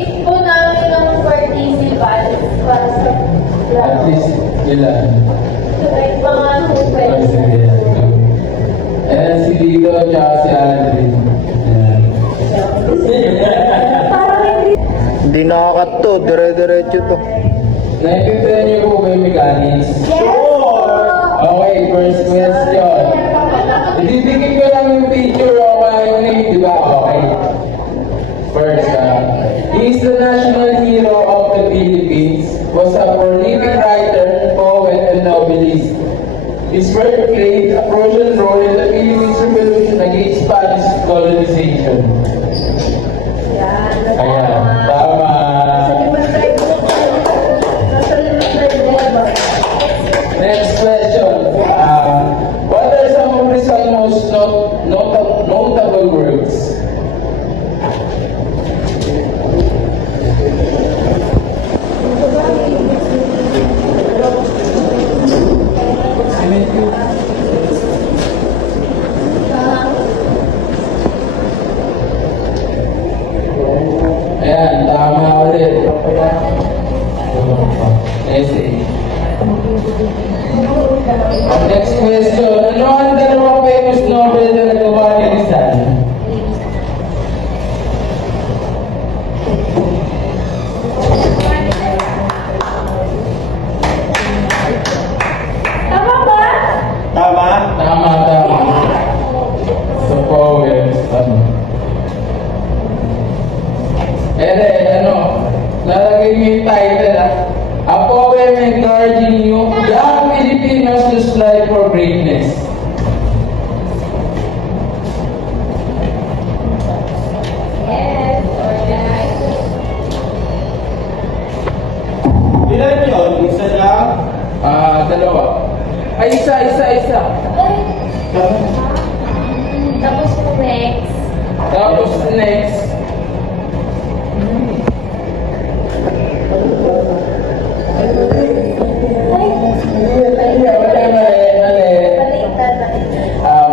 i-list po namin ng participants para sa At least, ilan? like mga Oh, sige. Ayan, si Lito at saka si Aldrin. Ayan. Hindi nakakat to, dire-diretso to. Naintindihan niyo po ba yung mechanics? Okay, first question. Ididikit ko lang yung picture o yung name, di ba? Okay. First, he is the national hero of the Philippines, was a prolific writer, poet, and novelist. His work played a crucial role in the Philippines Revolution against Spanish colonization. Ayan, tama. Next question. What are some of Rizal's most notable works? Ayan, tama ulit. Essay. Next question. Ano ang dalawang famous novel na nagawa ni Rizal? Tama ba? Tama? Tama. So, poems. Lalagay niyo yung title, A Poem Encouraging Young Filipinos to Strive for Greatness. Yes, alright. Ilan yun? Isa lang? Dalawa. Ay, isa. Tapos po next. Tapos next.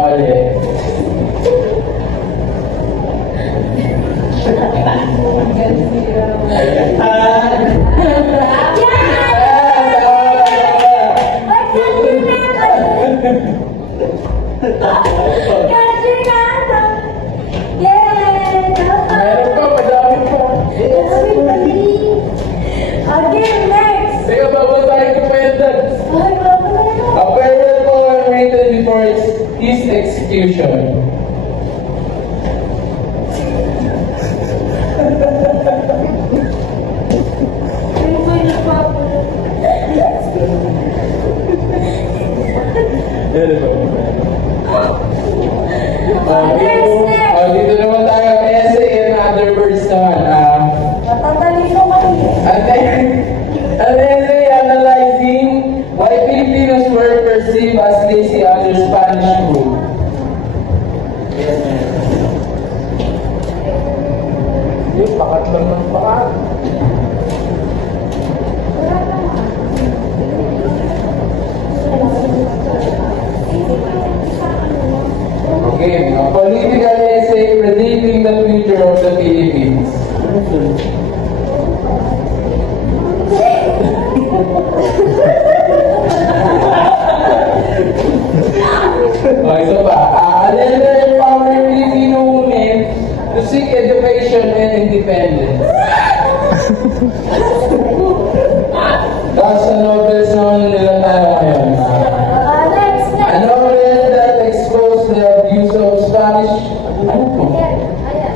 Mali. Meron pa, madami po. Teka, babasahin ko pa yan dad. A farewell poem written before his execution. Dito naman tayo. Essay and other words naman. An essay analyzing why Filipinos were perceived as lazy under Spanish rule. Pakat lang ng pakat. Okay, a political essay predicting the future of the Philippines. Okay, so pa, agenda empower Filipino women to seek education and independence. Tapos sa novels naman nila tayo ngayon. A novel that exposed the abuse of Spanish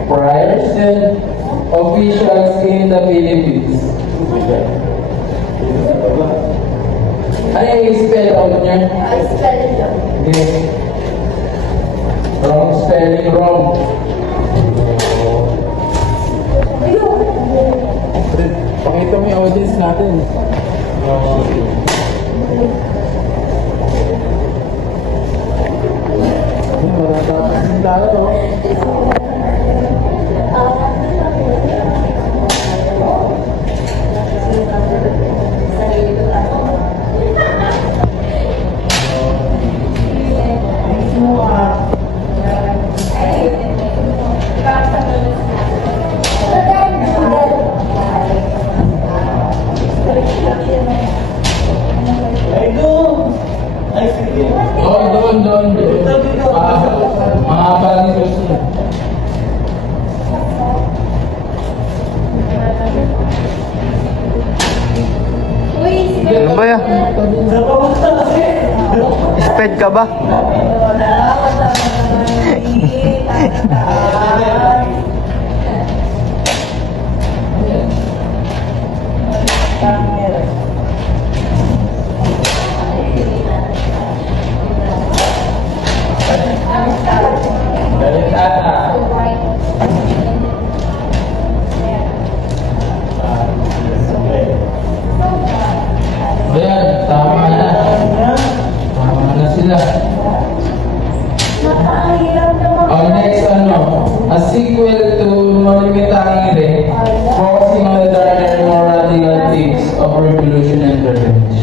friars and officials in the Philippines. Ano yung spell out niya? Yes. Wrong spelling, wrong. Pakita mo yung audience natin. Matatapos yung tayo. ka ba? Galit ata. Ayan, tama na. Tama na sila. Next a sequel to Malimit-Angire, focusing on the darker and more radical themes of revolution and revenge.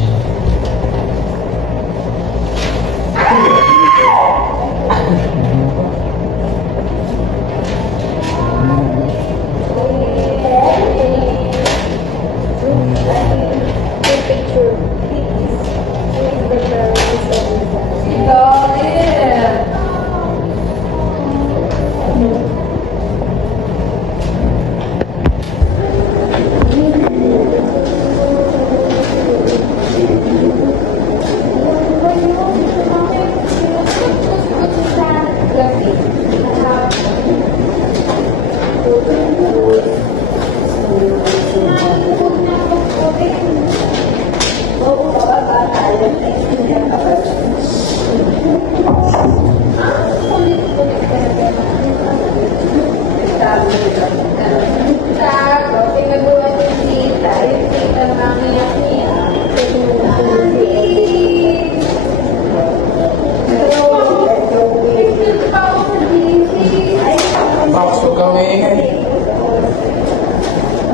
Max, huwag kang maingay.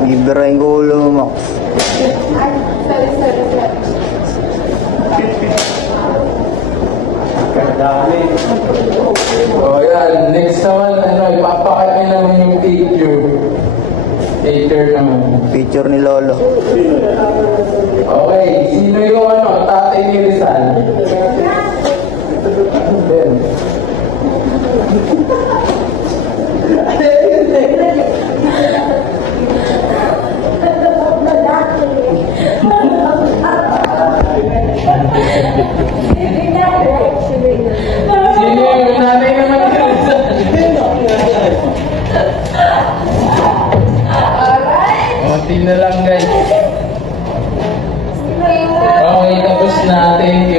Bibirahin ko ulo mo, Max. O yan, next naman, ipapakit nyo naman yung picture. Picture naman. Picture ni Lolo. Okay, sino yung tatay ni Rizal? Ayan. Sino yung nanay naman ni Rizal? Konti na lang guys. Okay, tapos na. Thank you.